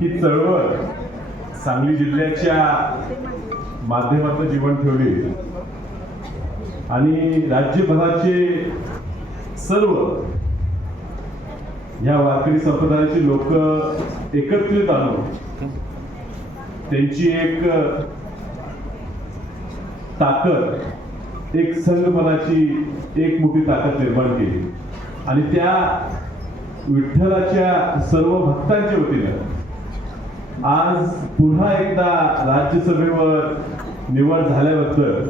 ही चळवळ सांगली जिल्ह्याच्या माध्यमातून जीवन ठेवली आणि राज्यभराचे सर्व या वारकरी संप्रदायाची लोक एकत्रित आणून त्यांची एक ताकद, एक संघपणाची एक मोठी ताकद निर्माण केली आणि त्या विठ्ठलाच्या सर्व भक्तांच्या वतीनं आज पुन्हा एकदा राज्यसभेवर निवड झाल्याबद्दल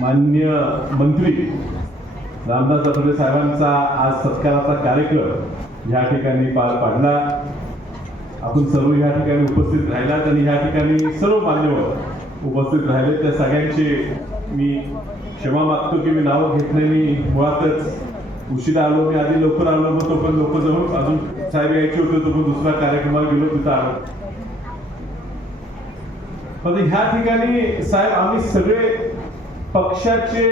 माननीय मंत्री रामदास आठवले साहेबांचा आज सत्काराचा कार्यक्रम या ठिकाणी पार पाडला। आपण सर्व या ठिकाणी उपस्थित राहिलात आणि या ठिकाणी सर्व मान्यवर उपस्थित राहिले त्या सगळ्यांचे मी क्षमा मागतो की मी नाव घेत नाही। मी मुळातच उशिरा आलो, मी आधी लवकर आलो, मग तो पण लोक जवळ अजून साहेब यायचे होते, तो पण दुसऱ्या कार्यक्रमाला गेलो, तिथं आलो। पण ह्या ठिकाणी साहेब आम्ही सगळे पक्षाचे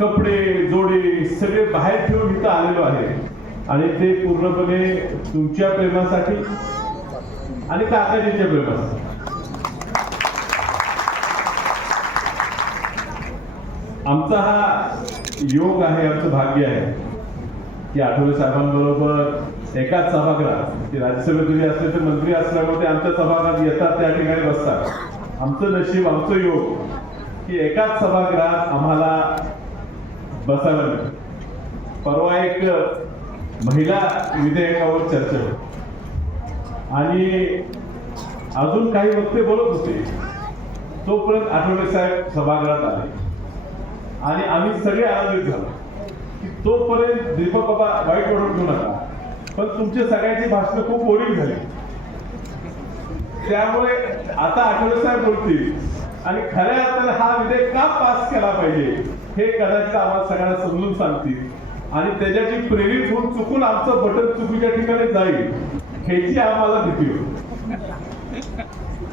कपडे जोडे सगळे बाहेर ठेवून इथं आलेलो आहे आणि ते पूर्णपणे तुमच्या प्रेमासाठी आणि काकाजींच्या प्रेमासाठी। आमचा हा योग आहे, आमचं भाग्य आहे की आठवले साहेबांबरोबर एकाच सभागृहात, ते राज्यसभेत असले तर मंत्री असल्यामुळे ते आमच्या सभागृहात येतात, त्या ठिकाणी बसतात। आमचं नशीब, आमचं योग की एकाच सभागृहात आम्हाला बसायला मिळतं। परवा एक महिला विधेयकावर चर्चा होती आणि अजून काही वक्ते बोलत होते, तोपर्यंत आठवले साहेब सभागृहात आले आणि आम्ही सगळे आनंदित झालो की तोपर्यंत दीपक बाबा वाईट वाटून घेऊ नका, पण तुमचे सगळ्यांची भाषणं खूप बोरिंग झाली, त्यामुळे आता आठवले साहेब बोलतील आणि खऱ्या अर्थाने हा विधेयक का पास केला पाहिजे हे कदाचित आम्हाला सगळ्यांना समजून सांगतील आणि त्याच्याची प्रेरित होऊन चुकून आमचं बटन चुकीच्या ठिकाणी जाईल ह्याची आम्हाला भीती होती।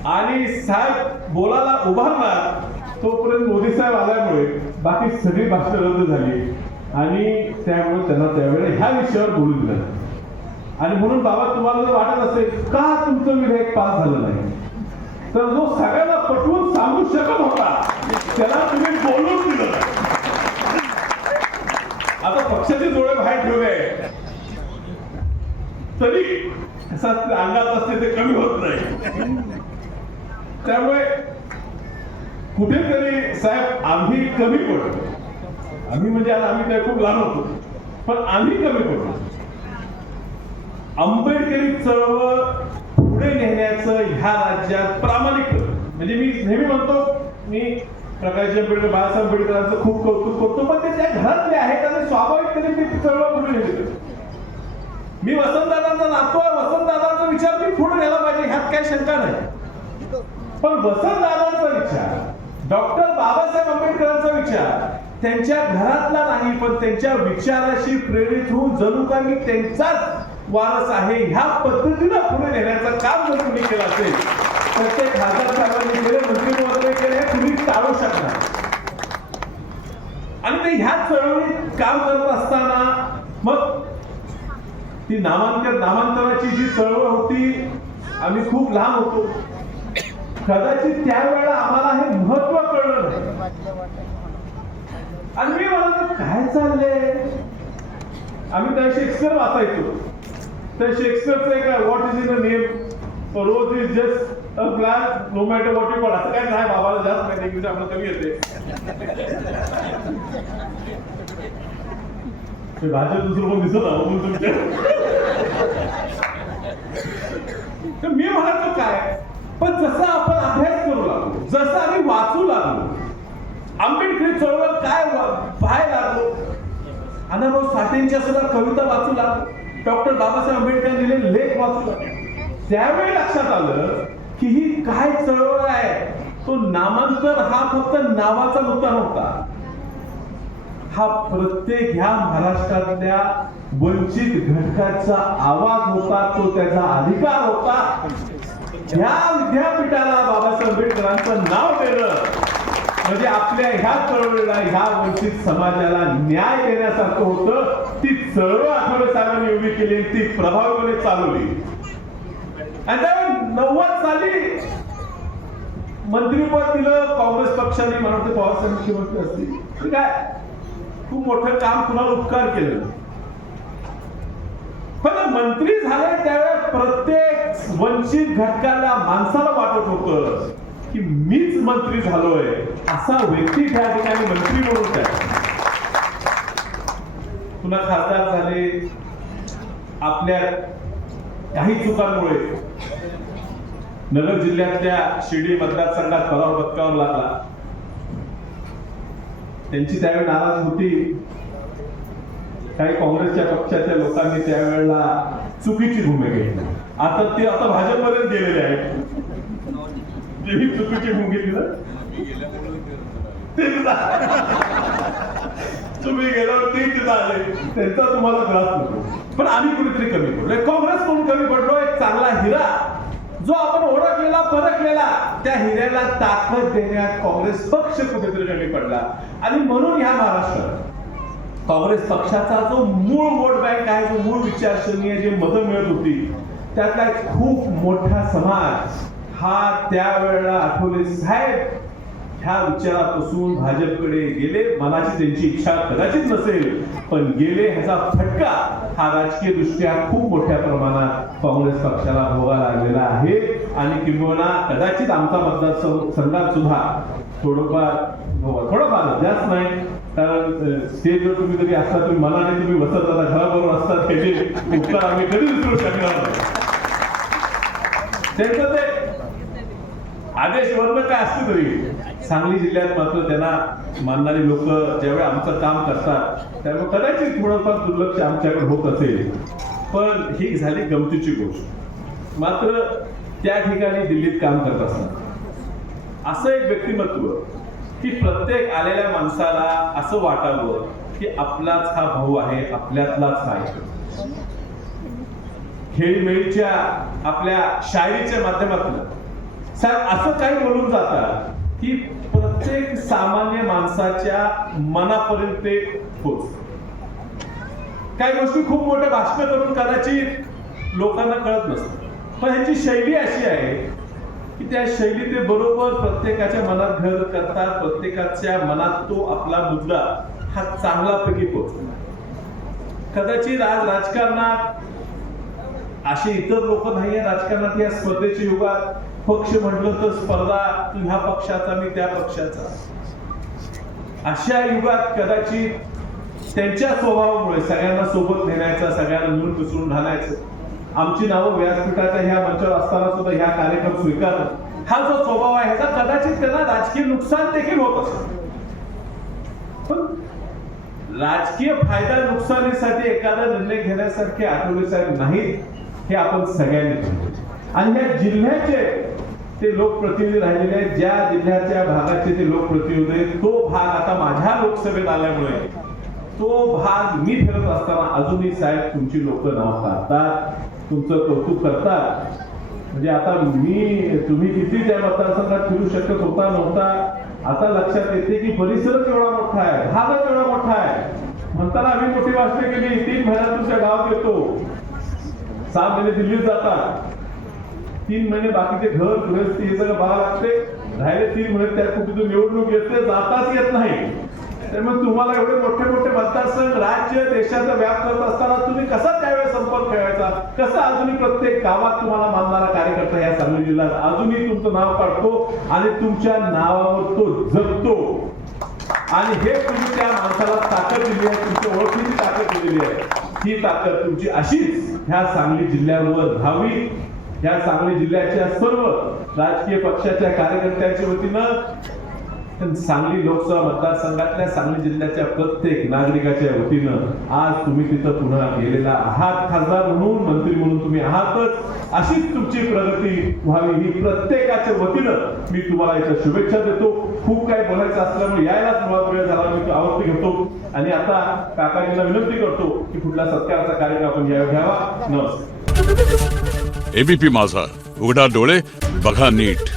आणि साहेब बोलायला उभारणार तोपर्यंत मोदी साहेब आल्यामुळे बाकी सगळी भाषण रद्द झाली आणि त्यामुळे त्यांना त्यावेळेला ह्या विषयावर बोलू दिलं आणि म्हणून बाबा तुम्हाला जर वाटत असेल का तुमचं विधेयक पास झालं नाही, तर जो सगळ्यांना पटवून सांगू शकत होता त्याला तुम्ही बोलून दिलं। आता पक्षाचे डोळे बाहेर ठेवले तरी अंगात असते ते कमी होत नाही, त्यामुळे कुठेतरी साहेब आम्ही कमी पडतो। आम्ही म्हणजे आज आम्ही काय खूप लहान होतो, पण आम्ही कमी पडतो। आंबेडकरी चळवळ पुढे नेण्याचं ह्या राज्यात प्रामाणिक, म्हणजे मी नेहमी म्हणतो मी प्रकाश आंबेडकर, बाळासाहेब आंबेडकरांचं खूप कौतुक करतो, पण ते त्या घरातले आहेत आणि स्वाभाविकपणे ते चळवळ पुढे नेली। मी वसंतदादांचा नातू आहे, वसंतदादांचा विचार मी पुढे नेला पाहिजे ह्यात काही शंका नाही, पण वसंतदादांचा विचार, डॉक्टर बाबासाहेब आंबेडकरांचा विचार त्यांच्या घरातला नाही, पण त्यांच्या विचाराशी प्रेरित होऊन जणू काय मी त्यांचाच वारस आहे ह्या पद्धतीनं पुढे नेण्याचं काम जर तुम्ही केलं असेल तर ते खासदार साहेबांनी केले, मंत्री महोदय केले, तुम्ही टाळू शकणार। आणि ते ह्या चळवळीत काम करत असताना मग ती नामांतराची जी चळवळ होती, आम्ही खूप लहान होतो, कदाचित त्यावेळेला आम्हाला हे महत्व कळलं नाही आणि मी म्हणतो काय चाललंय। आम्ही त्या शेक्सपियर वाचायचो, त्या शेक्सपियरचं एक what is in the name, rose is just a plan no matter what you call, असं काय नाही, बाबाला जास्त नाही, इंग्लिश आपल्याला कमी येते, भाषेत दुसरं कोण दिसत आहो तुमच्या। तर मी म्हणायचो काय, पण जसं आपण अभ्यास करू लागलो, जसं आम्ही वाचू लागलो, आंबेडकरी चळवळ काय पाहायला लागलो, अण्णाभाऊ साठेंच्या सुद्धा कविता वाचू लागलो, डॉक्टर बाबासाहेब आंबेडकर लिहिलेले लेख वाचू लागलो, त्यावेळी लक्षात आलं की ही काय चळवळ आहे। तो नामांतर हा फक्त नावाचा मुद्दा नव्हता, हा प्रत्येक ह्या महाराष्ट्रातल्या वंचित घटकाचा आवाज होता, तो त्याचा अधिकार होता। या विद्यापीठाला बाबासाहेब आंबेडकरांचं नाव देणं म्हणजे आपल्या ह्या चळवळीला, ह्या वंचित समाजाला न्याय देण्यासारखं होतं. ती चळवळ आठवले साहेबांनी एवढी केली, ती प्रभावीपणे चालवली. आणि 90 साली मंत्रीपद दिलं काँग्रेस पक्षाने. मला वाटतं पवारसाहेब मुख्यमंत्री असतील, ठीक आहे, खूप मोठं काम, कुणाला उपकार केलं. पण मंत्री झाले त्यावेळेस प्रत्येक वंचित घटकाला, माणसाला वाटत होतं की मीच मंत्री झालोय, असा व्यक्ती त्या ठिकाणी मंत्री म्हणून आहे. पुन्हा खासदार झाले. आपल्या काही चुकांमुळे नगर जिल्ह्यातल्या शिर्डी मतदारसंघात पराभव पत्करावा लागला. त्यांची त्यावेळी नाराज होती. काही काँग्रेसच्या पक्षाच्या लोकांनी त्यावेळेला चुकीची भूमिका घेतली. आता भाजपमध्येच गेलेले आहेत. जी चुकीची भूमिका घेतली ना, तुम्ही गेल्यावर ते तिथं आले, त्यांचा तुम्हाला त्रास नको. पण आम्ही कुठेतरी कमी पडलो, काँग्रेस म्हणून कमी पडलो. एक चांगला हिरा जो आपण ओळखलेला, परखलेला, त्या हिऱ्याला ताकद देण्यात काँग्रेस पक्ष कुठेतरी कमी पडला. आणि म्हणून ह्या महाराष्ट्रात काँग्रेस पक्षाचा जो मूळ वोट बँक आहे, जो मूळ विचारसरणी आहे, जे मतं मिळत होती, त्यातला एक खूप मोठा समाज हा त्यावेळेला आठवले साहेब ह्या विचारापासून भाजपकडे गेले. मनाची त्यांची इच्छा कदाचित नसेल, पण गेले. ह्याचा फटका हा राजकीय दृष्ट्या खूप मोठ्या प्रमाणात काँग्रेस पक्षाला भोगायला लागलेला आहे. आणि किंबहुना कदाचित आमचा मतदारसंघात सुद्धा थोडंफार जास्त नाही, कारण स्टेजवर तुम्ही कधी असता, तुम्ही मनाने तुम्ही बसत जाता, घराबरोबर असतात, त्याचे उपकार आम्ही कधी विसरू शकणार नाही. त्यांचं ते आदेश वर्ण काय असते तरी सांगली जिल्ह्यात मात्र त्यांना मानणारी लोक ज्यावेळी आमचं काम करतात त्यामुळे कदाचित थोडंफार दुर्लक्ष आमच्याकडे होत असेल. पण ही झाली गमतीची गोष्ट. मात्र त्या ठिकाणी दिल्लीत काम करत असताना असं एक व्यक्तिमत्व की प्रत्येक आलेल्या माणसाला असं वाटावं की आपलाच हा भाऊ आहे, आपल्यातलाच हा आहे. खेळीमेळीच्या आपल्या शायरीच्या माध्यमातून साहेब असं काही बोलून जातात की प्रत्येक सामान्य माणसाच्या मनापर्यंत ते पोहोचत. काही गोष्टी खूप मोठ्या भाषण करून कदाचित लोकांना कळत नसतात, पण ह्याची शैली अशी आहे की त्या शैली ते बरोबर प्रत्येकाच्या मनात घर करतात. प्रत्येकाच्या मनात तो आपला मुद्दा हा चांगल्यापैकी पोहोचतो. कदाचित आज राजकारणात असे इतर लोक नाहीये. राजकारणात या स्पर्धेच्या युगात पक्ष म्हटलं तर स्पर्धा, तू ह्या पक्षाचा मी त्या पक्षाचा, अशा युगात कदाचित त्यांच्या स्वभावामुळे सगळ्यांना सोबत नेण्याचा, सगळ्यांना मिळून मिसळून घालायचं, आमची नावं व्यासपीठाच्या ह्या मंचावर असताना सुद्धा ह्या कार्यक्रम स्वीकारणं, हा जो स्वभाव आहे ह्याचा कदाचित त्यांना राजकीय नुकसान देखील होत असत. पण राजकीय फायदा नुकसानीसाठी एखादा निर्णय घेण्यासारखे आठवले साहेब नाहीत, हे आपण सगळ्यांनी. आणि या जिल्ह्याचे ते लोकप्रतिनिधी राहिलेले आहेत, ज्या जिल्ह्याच्या भागाचे ते लोकप्रतिनिधी आहेत, तो भाग आता माझ्या लोकसभेत आल्यामुळे तो भाग मी फिरत असताना अजूनही साहेब तुमची लोक नाव काढतात, तुमचं कौतुक करतात. म्हणजे आता तुम्ही किती त्या मतदारसंघात फिरू शकत होता नव्हता, आता लक्षात येते की परिसरच एवढा मोठा आहे, भागच एवढा मोठा आहे. म्हणताना आम्ही मोठी भाषणे केली, 3 महिन्यात तुमच्या गावात येतो, 6 महिने दिल्लीत जातात, 3 महिने बाकीचे घर गृहस्थी हे सगळं बघावं लागते, राहिले 3 महिने त्या कुठे निवडणूक येते, जाताच येत नाही. त्यामुळे तुम्हाला एवढे मोठे मोठे मतदारसंघ राज्य देशाचा व्याप करत असताना तुम्ही कसा त्यावेळेस संपर्क ठेवायचा, कसा अजूनही प्रत्येक गावात तुम्हाला मानणारा कार्यकर्ता या सांगली जिल्ह्यात अजूनही तुमचं नाव काढतो आणि तुमच्या नावावर तो जगतो. आणि हे तुम्ही त्या माणसाला ताकद दिली आहे, तुमच्या ओळखीची ताकद दिलेली आहे. ही ताकद तुमची अशीच ह्या सांगली जिल्ह्यावर धावी. ह्या सांगली जिल्ह्याच्या सर्व राजकीय पक्षाच्या कार्यकर्त्यांच्या वतीनं, सांगली लोकसभा मतदारसंघातल्या सांगली जिल्ह्याच्या प्रत्येक नागरिकाच्या वतीनं आज तुम्ही तिथं पुन्हा गेलेला आहात. खासदार म्हणून, मंत्री म्हणून तुम्ही आहातच. अशीच तुमची प्रगती व्हावी ही प्रत्येकाच्या वतीनं मी तुम्हाला इथं शुभेच्छा देतो. खूप काही बोलायचं असल्यामुळे यायलाच मुळात वेळ झाला, मी आवडती घेतो. आणि आता काकाजींना विनंती करतो की पुढला सत्काराचा कार्यक्रम आपण यावेळी घ्यावा. नमस्कार. एबीपी माझा, उघडा डोळे बघा नीट.